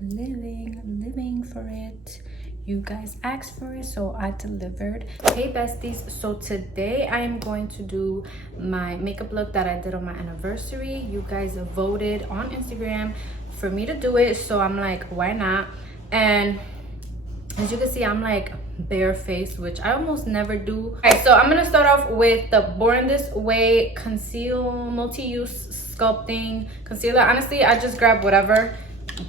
am living for it. You guys asked for it, so I delivered. Hey besties, so today I am going to do my makeup look that I did on my anniversary. You guys voted on Instagram for me to do it, so I'm like, why not? And as you can see, I'm like barefaced, which I almost never do. All right, so I'm gonna start off with the Born This Way multi-use sculpting concealer. Honestly, I just grab whatever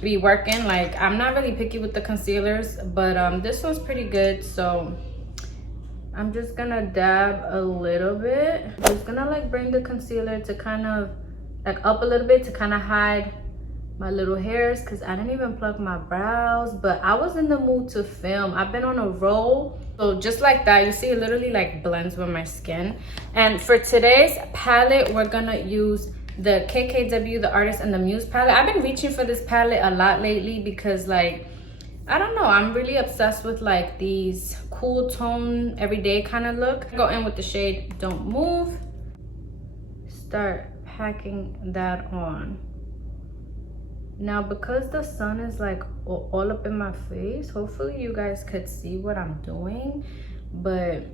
be working. Like, I'm not really picky with the concealers, but this one's pretty good. So I'm just gonna dab a little bit. I'm just gonna like bring the concealer to kind of like up a little bit to kind of hide my little hairs, because I didn't even pluck my brows, but I was in the mood to film. I've been on a roll, so just like that, you see it literally like blends with my skin. And for today's palette, we're gonna use the KKW, the Artist and the Muse palette. I've been reaching for this palette a lot lately because, like, I don't know, I'm really obsessed with like these cool tone everyday kind of look. Go in with the shade Don't Move. Start packing that on. Now, because the sun is like all up in my face, hopefully you guys could see what I'm doing, but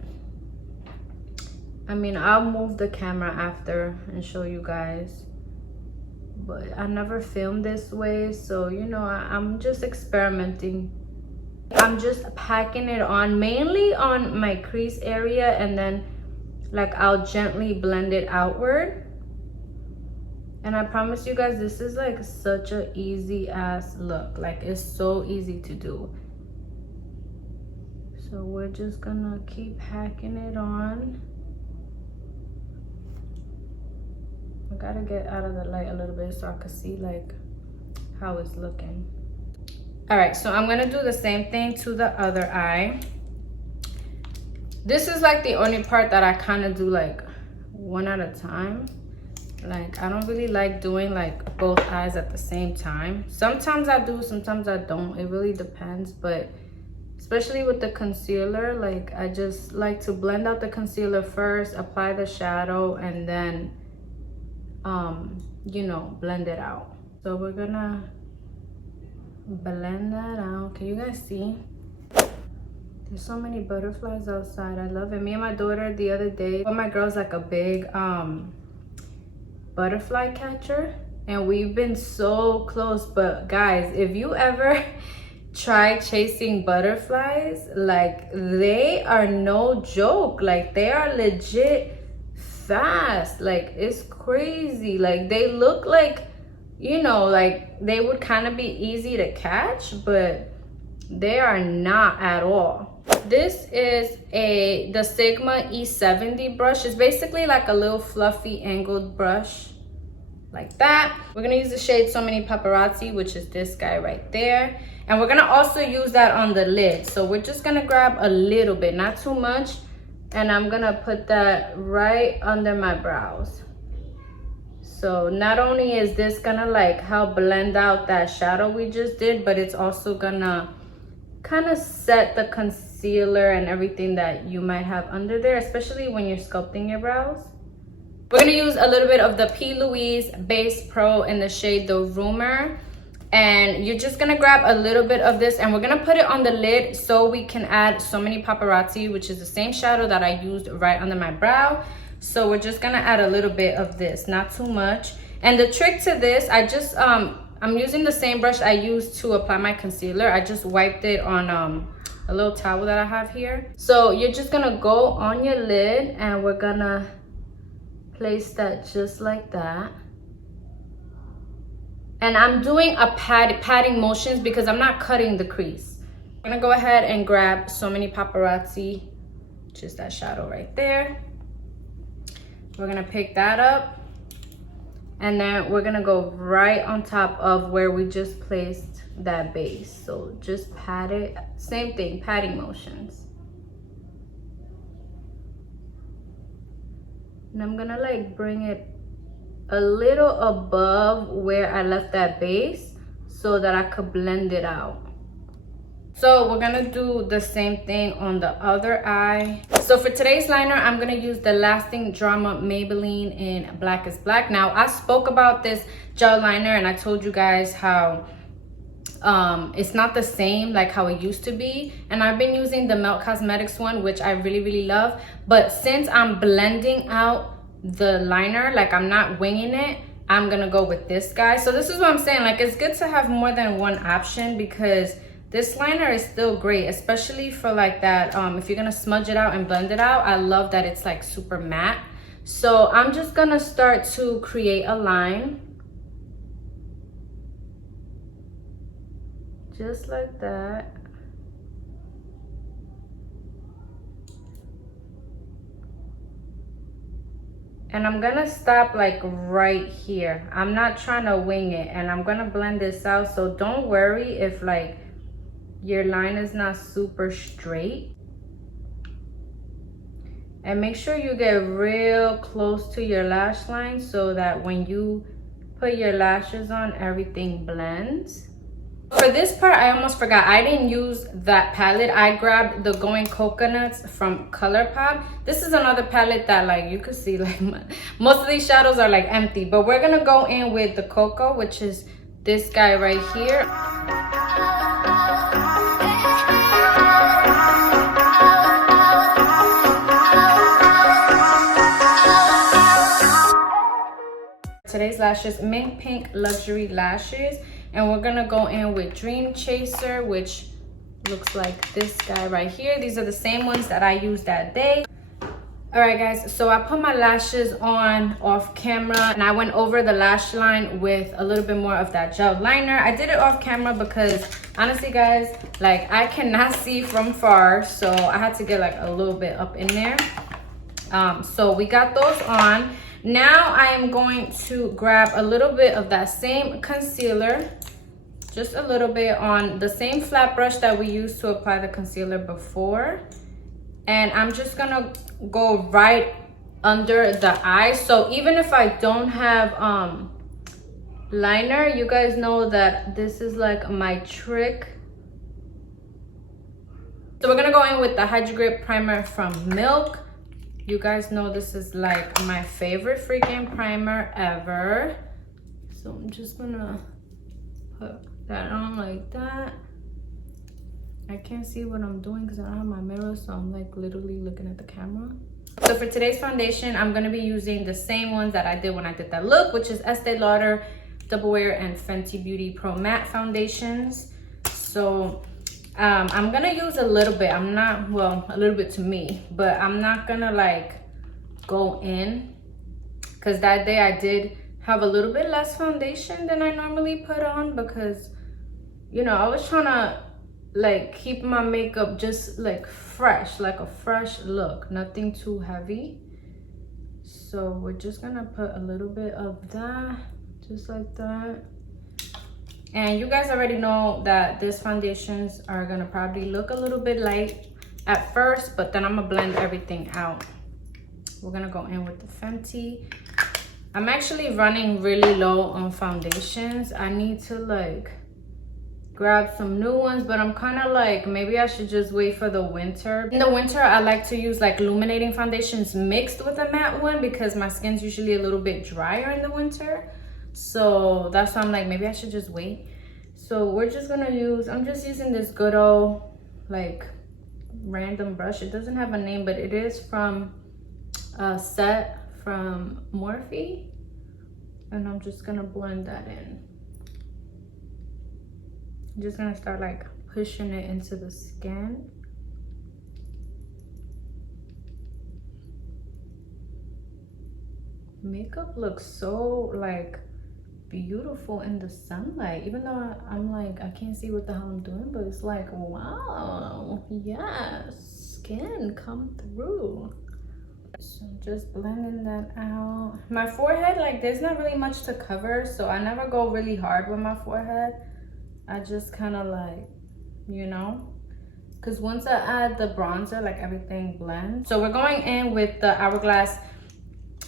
I mean, I'll move the camera after and show you guys, but I never filmed this way, so you know, I'm just experimenting. I'm just packing it on mainly on my crease area, and then like I'll gently blend it outward. And I promise you guys, this is like such a easy ass look. Like, it's so easy to do. So we're just gonna keep hacking it on. I gotta get out of the light a little bit so I can see like how it's looking. All right, so I'm gonna do the same thing to the other eye. This is like the only part that I kind of do like one at a time. Like, I don't really like doing like both eyes at the same time. Sometimes I do, sometimes I don't. It really depends, but especially with the concealer, like I just like to blend out the concealer first, apply the shadow, and then you know, blend it out. So we're gonna blend that out. Can you guys see? There's so many butterflies outside. I love it. Me and my daughter the other day, well, my girl's like a big butterfly catcher, and we've been so close. But guys, if you ever try chasing butterflies, like, they are no joke. Like, they are legit fast. Like, it's crazy. Like, they look like, you know, like they would kind of be easy to catch, but they are not at all. This is the Sigma E70 brush. It's basically like a little fluffy angled brush like that. We're gonna use the shade So Many Paparazzi, which is this guy right there. And we're gonna also use that on the lid. So we're just gonna grab a little bit, not too much. And I'm gonna put that right under my brows. So not only is this gonna like help blend out that shadow we just did, but it's also gonna kind of set the concealer and everything that you might have under there, especially when you're sculpting your brows. We're gonna use a little bit of the P. Louise Base Pro in the shade The Rumor. And you're just gonna grab a little bit of this, and we're gonna put it on the lid so we can add So Many Paparazzi, which is the same shadow that I used right under my brow. So we're just gonna add a little bit of this, not too much. And the trick to this, I just, I'm using the same brush I used to apply my concealer. I just wiped it on a little towel that I have here. So you're just gonna go on your lid, and we're gonna place that just like that. And I'm doing a padding motions because I'm not cutting the crease. I'm gonna go ahead and grab So Many Paparazzi, just that shadow right there. We're gonna pick that up, and then we're gonna go right on top of where we just placed that base. So just pat it, same thing, padding motions. And I'm gonna like bring it a little above where I left that base so that I could blend it out. So we're gonna do the same thing on the other eye. So for today's liner, I'm gonna use the Lasting Drama Maybelline in Black is Black. Now, I spoke about this gel liner and I told you guys how it's not the same like how it used to be. And I've been using the Melt Cosmetics one, which I really love. But since I'm blending out the liner, like I'm not winging it, I'm gonna go with this guy. So this is what I'm saying, like it's good to have more than one option, because this liner is still great, especially for like that, if you're gonna smudge it out and blend it out. I love that it's like super matte. So I'm just gonna start to create a line. Just like that. And I'm gonna stop like right here. I'm not trying to wing it, and I'm gonna blend this out. So don't worry if like your line is not super straight. And make sure you get real close to your lash line so that when you put your lashes on, everything blends. For this part, I almost forgot. I didn't use that palette. I grabbed the Going Coconuts from ColourPop. This is another palette that like you could see like most of these shadows are like empty. But we're gonna go in with the Cocoa, which is this guy right here. Today's lashes, Mint Pink Luxury Lashes. And we're gonna go in with Dream Chaser, which looks like this guy right here. These are the same ones that I used that day. All right, guys, so I put my lashes on off camera, and I went over the lash line with a little bit more of that gel liner. I did it off camera because honestly, guys, like I cannot see from far, so I had to get like a little bit up in there. So we got those on. Now I am going to grab a little bit of that same concealer, just a little bit on the same flat brush that we used to apply the concealer before. And I'm just gonna go right under the eye. So even if I don't have liner, you guys know that this is like my trick. So we're gonna go in with the Hydro Grip Primer from Milk. You guys know this is like my favorite freaking primer ever. So I'm just gonna put that on like that. I can't see what I'm doing because I don't have my mirror, so I'm like literally looking at the camera. So for today's foundation, I'm gonna be using the same ones that I did when I did that look, which is Estee Lauder Double Wear and Fenty Beauty Pro Matte foundations. So I'm gonna use a little bit. I'm not, well, a little bit to me, but I'm not gonna like go in, because that day I did have a little bit less foundation than I normally put on, because you know I was trying to like keep my makeup just like fresh, like a fresh look, nothing too heavy. So we're just gonna put a little bit of that, just like that. And you guys already know that these foundations are gonna probably look a little bit light at first, but then I'm gonna blend everything out. We're gonna go in with the Fenty. I'm actually running really low on foundations. I need to like grab some new ones, but I'm kind of like, maybe I should just wait for the winter. In the winter, I like to use like illuminating foundations mixed with a matte one, because my skin's usually a little bit drier in the winter. So that's why I'm like, maybe I should just wait. So we're just gonna use, I'm just using this good old like random brush. It doesn't have a name, but it is from a set from Morphe, and I'm just gonna blend that in. I'm just gonna start like pushing it into the skin. Makeup looks so like beautiful in the sunlight, even though I'm like, I can't see what the hell I'm doing, but it's like, wow, yes, skin come through. So just blending that out. My forehead, like there's not really much to cover, so I never go really hard with my forehead. I just kind of like, you know, because once I add the bronzer, like everything blends. So we're going in with the Hourglass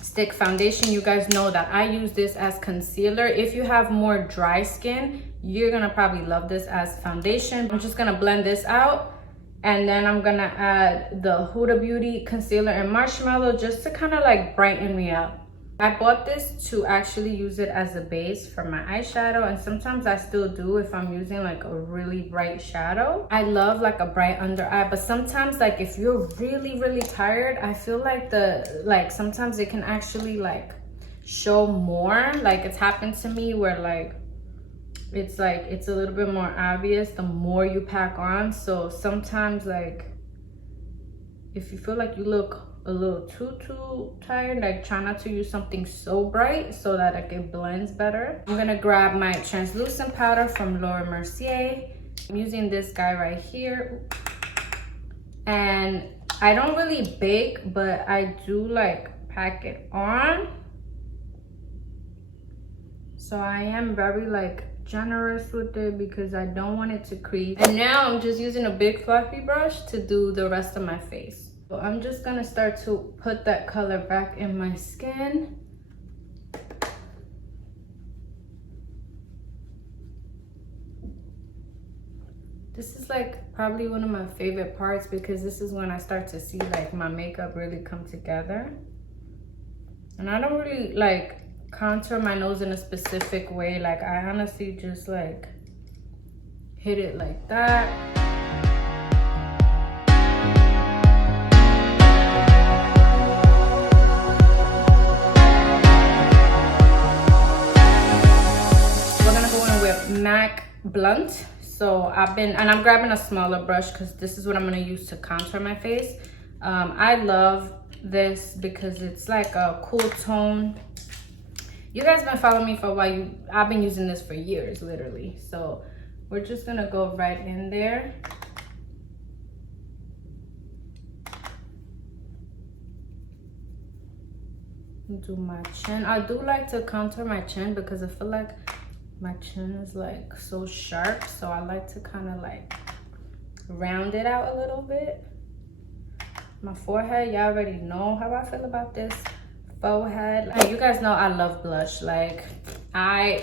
Stick Foundation. You guys know that I use this as concealer. If you have more dry skin, you're gonna probably love this as foundation. I'm just gonna blend this out, and then I'm gonna add the Huda Beauty Concealer in Marshmallow just to kind of like brighten me up. I bought this to actually use it as a base for my eyeshadow, and sometimes I still do if I'm using like a really bright shadow. I love like a bright under eye, but sometimes like if you're really tired, I feel like sometimes it can actually like show more. Like it's happened to me where like it's a little bit more obvious the more you pack on. So sometimes like if you feel like you look a little too tired, like try not to use something so bright so that like it blends better. I'm gonna grab my translucent powder from Laura Mercier. I'm using this guy right here, and I don't really bake, but I do like pack it on. So I am very like generous with it because I don't want it to crease. And now I'm just using a big fluffy brush to do the rest of my face. So I'm just gonna start to put that color back in my skin. This is like probably one of my favorite parts because this is when I start to see like my makeup really come together. And I don't really like contour my nose in a specific way. Like I honestly just like hit it like that. MAC blunt. So I'm grabbing a smaller brush because this is what I'm going to use to contour my face. I love this because it's like a cool tone. You guys been following me for a while. I've been using this for years, literally. So we're just gonna go right in there. Do my chin. I do like to contour my chin because I feel like my chin is like so sharp, so I like to kind of like round it out a little bit. My forehead, y'all already know how I feel about this forehead. Like, you guys know I love blush. Like I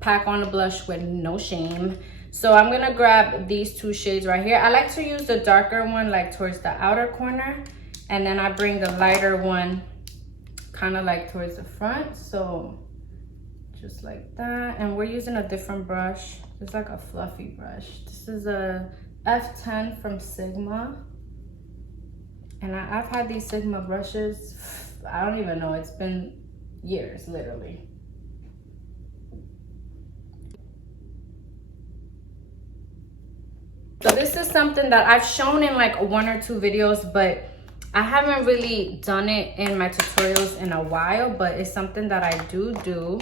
pack on the blush with no shame. So I'm gonna grab these two shades right here. I like to use the darker one like towards the outer corner, and then I bring the lighter one kind of like towards the front. So just like that. And we're using a different brush. It's like a fluffy brush. This is a F10 from Sigma. And I've had these Sigma brushes, I don't even know, it's been years, literally. So this is something that I've shown in like 1 or 2 videos, but I haven't really done it in my tutorials in a while, but it's something that I do.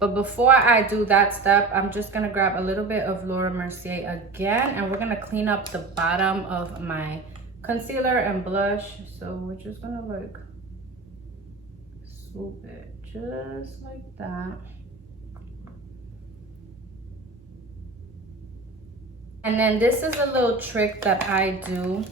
But before I do that step, I'm just gonna grab a little bit of Laura Mercier again, and we're gonna clean up the bottom of my concealer and blush. So we're just gonna like swoop it just like that. And then this is a little trick that I do.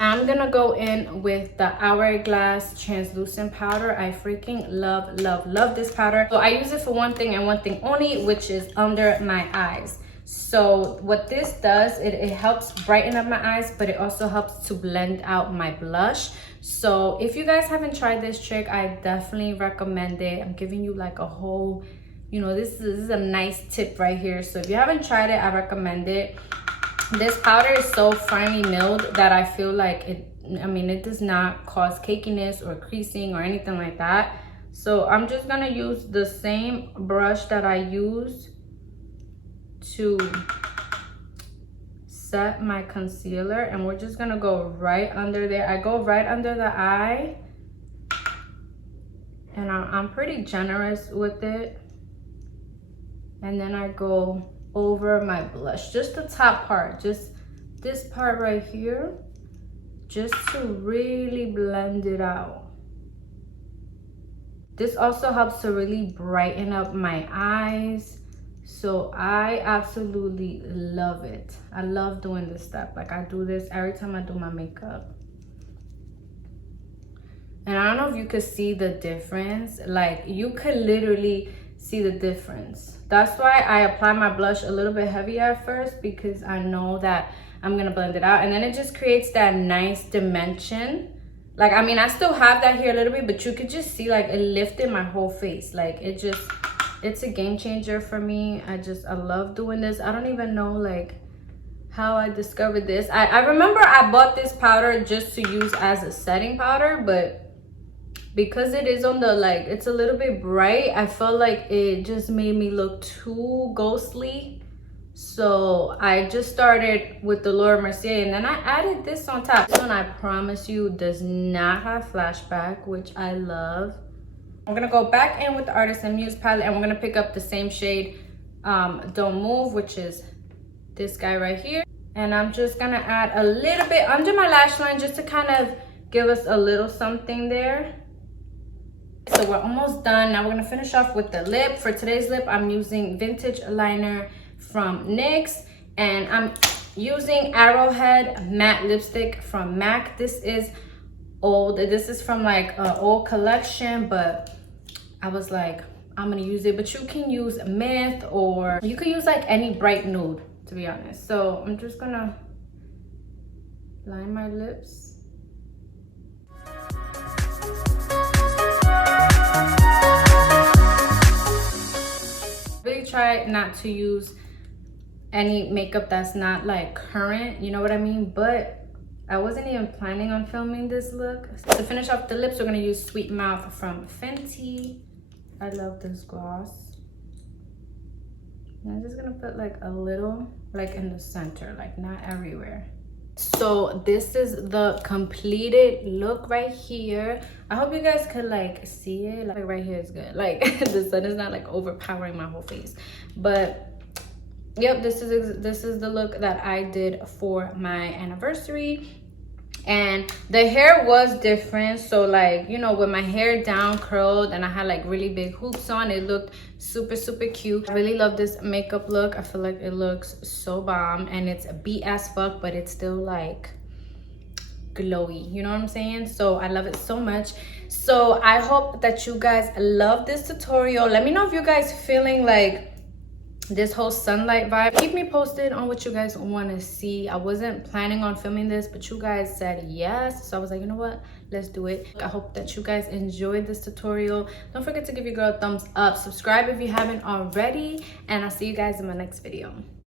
I'm gonna go in with the Hourglass translucent powder. I freaking love this powder. So I use it for one thing and one thing only, which is under my eyes. So what this does, it helps brighten up my eyes, but it also helps to blend out my blush. So if you guys haven't tried this trick, I definitely recommend it. I'm giving you like a whole, you know, this is a nice tip right here. So if you haven't tried it, I recommend it. This powder is so finely milled that I feel like it does not cause cakiness or creasing or anything like that. So I'm just gonna use the same brush that I used to set my concealer, and we're just gonna go right under there. I go right under the eye, and I'm pretty generous with it. And then I go over my blush, just the top part, just this part right here, just to really blend it out. This also helps to really brighten up my eyes. So I absolutely love it. I love doing this step. Like I do this every time I do my makeup. And I don't know if you could see the difference. Like you could literally see the difference. That's why I apply my blush a little bit heavier at first, because I know that I'm gonna blend it out, and then it just creates that nice dimension. Like, I mean, I still have that here a little bit, but you could just see like it lifted my whole face. Like, it's a game changer for me. I love doing this. I don't even know like how I discovered this. I remember I bought this powder just to use as a setting powder, but because it is on the, like, it's a little bit bright, I felt like it just made me look too ghostly. So I just started with the Laura Mercier, and then I added this on top. This one, I promise you, does not have flashback, which I love. I'm gonna go back in with the Artisan Muse palette, and we're gonna pick up the same shade, Don't Move, which is this guy right here. And I'm just gonna add a little bit under my lash line just to kind of give us a little something there. So we're almost done. Now we're gonna finish off with the lip. For today's lip, I'm using Vintage Liner from NYX, and I'm using Arrowhead matte lipstick from MAC. This is old. This is from like an old collection, but I was like, I'm gonna use it. But you can use Myth, or you can use like any bright nude, to be honest. So I'm just gonna line my lips. Really try not to use any makeup that's not like current, you know what I mean? But I wasn't even planning on filming this look. To finish off the lips, we're gonna use Sweet Mouth from Fenty. I love this gloss. And I'm just gonna put like a little, like in the center, like not everywhere. So this is the completed look right here. I hope you guys could like see it. Like right here is good. Like the sun is not like overpowering my whole face. But yep, this is the look that I did for my anniversary. And the hair was different. So like, you know, with my hair down curled and I had like really big hoops on, it looked super cute. I really love this makeup look. I feel like it looks so bomb, and it's beat as fuck, but it's still like glowy, you know what I'm saying? So I love it so much. So I hope that you guys love this tutorial. Let me know if you guys feeling like this whole sunlight vibe. Keep me posted on what you guys want to see. I wasn't planning on filming this, but you guys said yes, so I was like, you know what, let's do it. I hope that you guys enjoyed this tutorial. Don't forget to give your girl a thumbs up, subscribe if you haven't already, and I'll see you guys in my next video.